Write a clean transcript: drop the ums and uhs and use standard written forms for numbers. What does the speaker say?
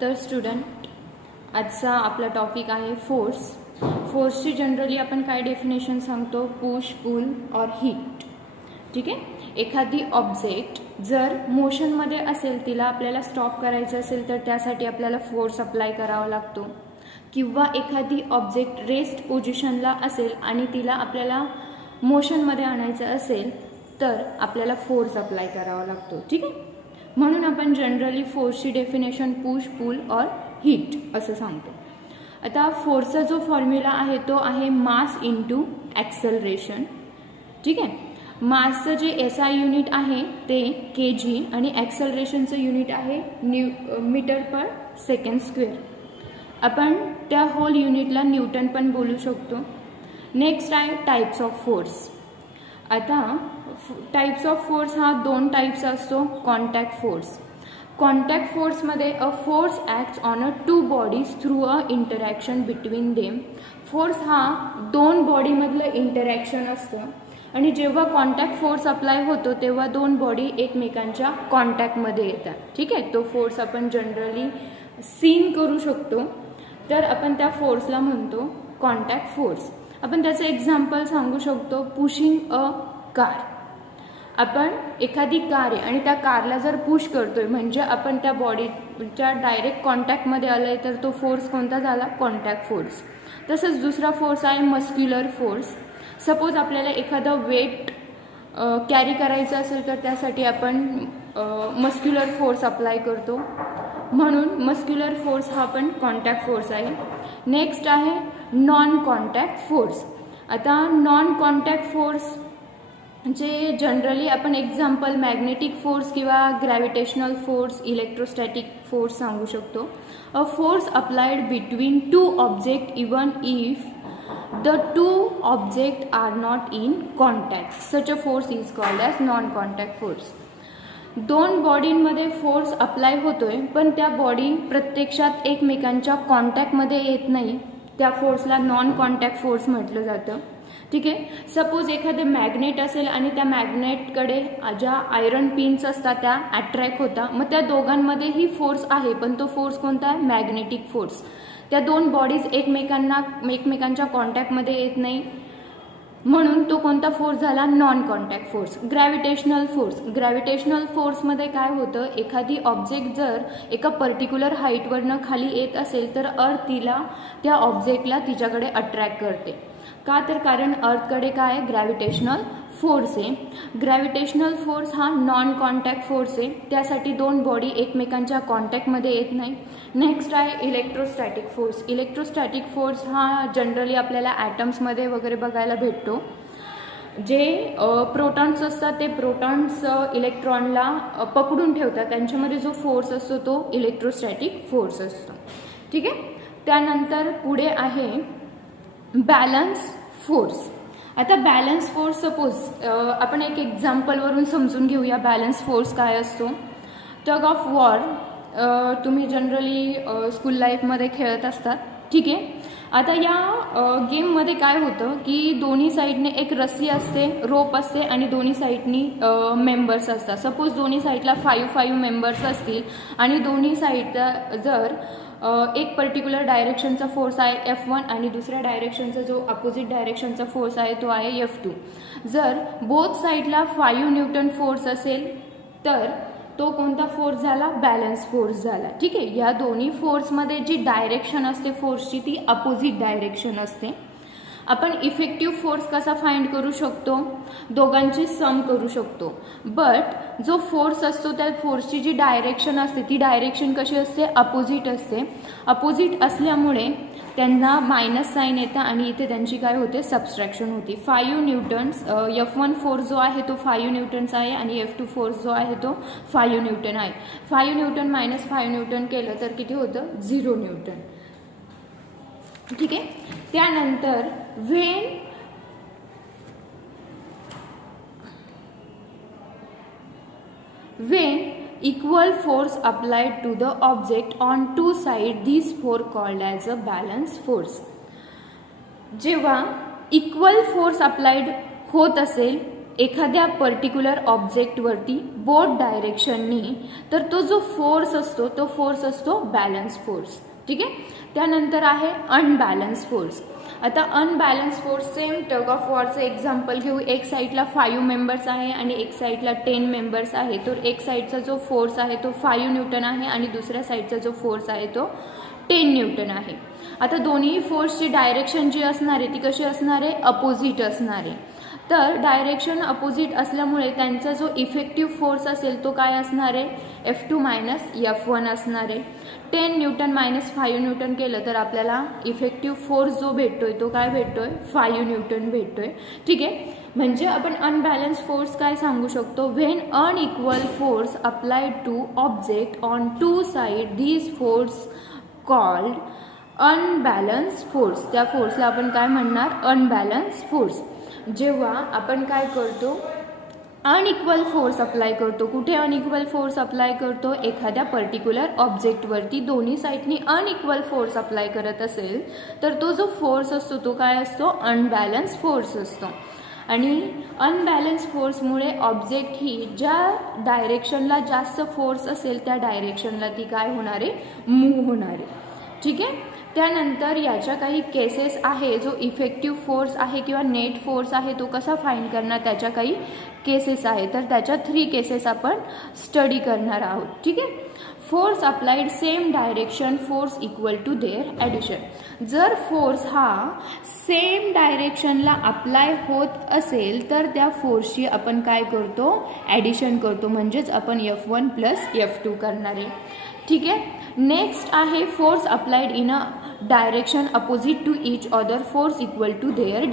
तर स्टुडंट, आजचा आपला टॉपिक आहे फोर्स. फोर्सची जनरली आपण काय डेफिनेशन सांगतो? पुश, पुल और हीट. ठीक आहे. एखादी ऑब्जेक्ट जर मोशनमध्ये असेल, तिला आपल्याला स्टॉप करायचं असेल तर त्यासाठी आपल्याला फोर्स अप्लाय करावा लागतो. किंवा एखादी ऑब्जेक्ट रेस्ट पोझिशनला असेल आणि तिला आपल्याला मोशनमध्ये आणायचं असेल तर आपल्याला फोर्स अप्लाय करावा लागतो. ठीक आहे. म्हणून आपण जनरली फोर्सची डेफिनेशन पुश, पुल और हीट असं सांगतो. आता फोर्सचा जो फॉर्म्युला आहे तो आहे मास इंटू ॲक्सेलरेशन. ठीक आहे. मासचं जे SI युनिट आहे ते kg आणि ॲक्सेलरेशनचं युनिट आहे मीटर पर सेकंड स्क्वेअर. आपण त्या होल युनिटला न्यूटन पण बोलू शकतो. नेक्स्ट आहे टाइप्स ऑफ फोर्स. आता टाइप्स ऑफ फोर्स हा दोन टाइप्स असतो. Contact force. कॉन्टॅक्ट फोर्समध्ये a force acts on a two bodies through a interaction between them. Force हा दोन बॉडीमधलं इंटरॅक्शन असतं आणि जेव्हा कॉन्टॅक्ट फोर्स अप्लाय होतो तेव्हा दोन बॉडी एकमेकांच्या कॉन्टॅक्टमध्ये येतात. ठीक आहे. तो फोर्स आपण जनरली सीन करू शकतो. तर आपण त्या फोर्सला म्हणतो कॉन्टॅक्ट फोर्स. आपण त्याचं एक्झाम्पल सांगू शकतो. Pushing a car. आपण एखादी कार आहे आणि त्या कारला जर पुश करतोय म्हणजे आपण त्या बॉडीच्या डायरेक्ट कॉन्टॅक्टमध्ये आलं आहे, तर तो फोर्स कोणता झाला? Contact force. तसंच दुसरा फोर्स आहे मस्क्युलर फोर्स. सपोज आपल्याला एखादं वेट कॅरी करायचं असेल तर त्यासाठी आपण मस्क्युलर फोर्स अप्लाय करतो. म्हणून मस्क्युलर फोर्स हा पण कॉन्टॅक्ट फोर्स आहे. नेक्स्ट आहे नॉन कॉन्टॅक्ट फोर्स. आता नॉन कॉन्टॅक्ट फोर्स जे जनरली आपण एक्झाम्पल मॅग्नेटिक फोर्स किंवा ग्रॅव्हिटेशनल फोर्स, इलेक्ट्रोस्टॅटिक फोर्स सांगू शकतो. A force applied between two object even if the two objects are not in contact. Such a force is called as non-contact force. दोन बॉडींमध्ये force apply होतोय पण त्या body प्रत्यक्षात एकमेकांच्या कॉन्टॅक्टमध्ये येत नाही, त्या फोर्सला नॉन कॉन्टॅक्ट फोर्स म्हटलं जातं. ठीक आहे. सपोज एखादे मॅग्नेट असेल आणि त्या मॅग्नेटकडे ज्या आयरन पिन्स असतात त्या अट्रॅक्ट होता, मग त्या दोघांमध्येही फोर्स आहे पण तो फोर्स कोणता आहे? Magnetic force. त्या दोन बॉडीज एकमेकांच्या कॉन्टॅक्टमध्ये येत नाही म्हणून तो कोणता फोर्स झाला? Non contact force. Gravitational force. Gravitational फोर्समध्ये काय होतं? एखादी ऑब्जेक्ट जर एका पर्टिक्युलर हाईटवरनं खाली येत असेल तर अर्थ तिला त्या ऑब्जेक्टला तिच्याकडे अट्रॅक्ट करते. का? तर कारण अर्थकडे काय आहे? ग्रॅव्हिटेशनल फोर्स आहे. ग्रॅव्हिटेशनल फोर्स हा नॉन कॉन्टॅक्ट फोर्स आहे. त्यासाठी दोन बॉडी एकमेकांच्या कॉन्टॅक्टमध्ये येत नाही. नेक्स्ट आहे इलेक्ट्रोस्टॅटिक फोर्स. इलेक्ट्रोस्टॅटिक फोर्स हा जनरली आपल्याला ॲटम्समध्ये वगैरे बघायला भेटतो. जे प्रोटॉन्स असतात ते प्रोटॉन्स इलेक्ट्रॉनला पकडून ठेवतात, त्यांच्यामध्ये जो फोर्स असतो तो इलेक्ट्रोस्टॅटिक फोर्स असतो. ठीक आहे. त्यानंतर पुढे आहे बॅलन्स फोर्स. आता बॅलन्स फोर्स सपोज आपण एक एक्झाम्पलवरून समजून घेऊया बॅलन्स फोर्स काय असतो. टग ऑफ वॉर तुम्ही जनरली स्कूल लाईफमध्ये खेळत असतात. ठीक आहे. आता या गेममध्ये काय होतं की दोन्ही साईडने एक रस्सी असते, रोप असते आणि दोन्ही साईडनी मेंबर्स असतात. सपोज दोन्ही साईडला 5 मेंबर्स असतील आणि दोन्ही साईडला जर एक पर्टिक्युलर डायरेक्शनचा फोर्स आहे F1 आणि दुसऱ्या डायरेक्शनचा जो अपोजिट डायरेक्शनचा फोर्स आहे तो आहे F2. जर बोथ साईडला 5 न्यूटन फोर्स असेल तर तो कोणता फोर्स झाला? बॅलन्स फोर्स झाला. ठीक आहे. या दोन्ही फोर्समध्ये जी डायरेक्शन असते फोर्सची ती अपोजिट डायरेक्शन असते. आपण इफेक्टिव्ह फोर्स कसा फाइंड करू शकतो? दोघांची सम करू शकतो. बट जो फोर्स असतो त्या फोर्सची जी डायरेक्शन असते ती डायरेक्शन कशी असते? अपोजिट असते. अपोजिट असल्यामुळे त्यांना मायनस साईन येतं आणि इथे त्यांची काय होते? सबस्ट्रॅक्शन होती. 5 न्यूटन्स F1 फोर्स जो आहे तो 5 न्यूटन्स आहे आणि F2 फोर्स जो आहे तो 5 न्यूटन आहे. 5 न्यूटन मायनस 5 न्यूटन केलं तर किती होतं? 0 न्यूटन. ठीक आहे. त्यानंतर when equal force applied to the object on two sides, these four called as a balance force. जेव्हा इक्वल फोर्स अप्लाइड होत असेल एखाद्या पर्टिक्युलर ऑब्जेक्टवरती बोथ डायरेक्शननी, तर तो जो फोर्स असतो तो फोर्स असतो बॅलन्स फोर्स. ठीक आहे. त्यानंतर आहे अनबॅलन्स फोर्स. आता unbalance force same tug of वॉरचं एक्झाम्पल घेऊ. एक साईडला 5 मेंबर्स आहे आणि एक साईडला 10 मेंबर्स आहे. तर एक साईडचा जो फोर्स आहे तो 5 न्यूटन आहे आणि दुसऱ्या साईडचा जो फोर्स आहे तो 10 न्यूटन आहे. आता दोन्ही फोर्सची डायरेक्शन जी असणार आहे ती कशी असणार आहे, अपोजिट असणार आहे. तर डायरेक्शन अपोजिट असल्यामुळे त्यांचा जो इफेक्टिव्ह फोर्स असेल तो काय असणार आहे, F2 मायनस F1 असणार आहे. 10 न्यूटन मायनस 5 न्यूटन केलं तर आपल्याला इफेक्टिव्ह फोर्स जो भेटतोय तो काय भेटतोय, 5 न्यूटन भेटतोय. ठीक आहे. म्हणजे आपण अनबॅलन्स फोर्स काय सांगू शकतो, when unequal force applied to object on two side this force called unbalance force. त्या फोर्सला आपण काय म्हणणार, अनबॅलन्स फोर्स. जेव्हा आपण काय करतो, अनइक्वल फोर्स अप्लाय करतो. कुठे अनइक्वल फोर्स अप्लाय करतो, एखाद्या पर्टिक्युलर ऑब्जेक्टवरती दोन्ही साईडनी अनइक्वल फोर्स अप्लाय करत असेल तर तो जो फोर्स असतो तो काय असतो, अनबॅलन्स फोर्स असतो. आणि अनबॅलन्स फोर्समुळे ऑब्जेक्ट ही ज्या डायरेक्शनला जास्त फोर्स असेल त्या डायरेक्शनला ती काय होणार आहे, मूव्ह होणार आहे. ठीक आहे. त्यानंतर याच्या काही केसेस आहे, जो इफेक्टिव्ह फोर्स आहे किंवा नेट फोर्स आहे तो कसा फाइंड करणार, त्याच्या काही केसेस आहे. तर त्याच्या 3 केसेस आपण स्टडी करणार आहोत. ठीक आहे. Force applied same direction force equal to their addition. जर फोर्स हा सेम डायरेक्शनला अप्लाय होत असेल तर त्या फोर्सची आपण काय करतो, ॲडिशन करतो. म्हणजेच आपण F1 प्लस F2 करणार आहे. ठीक आहे. नेक्स्ट आहे force applied in a direction opposite to each other force equal to there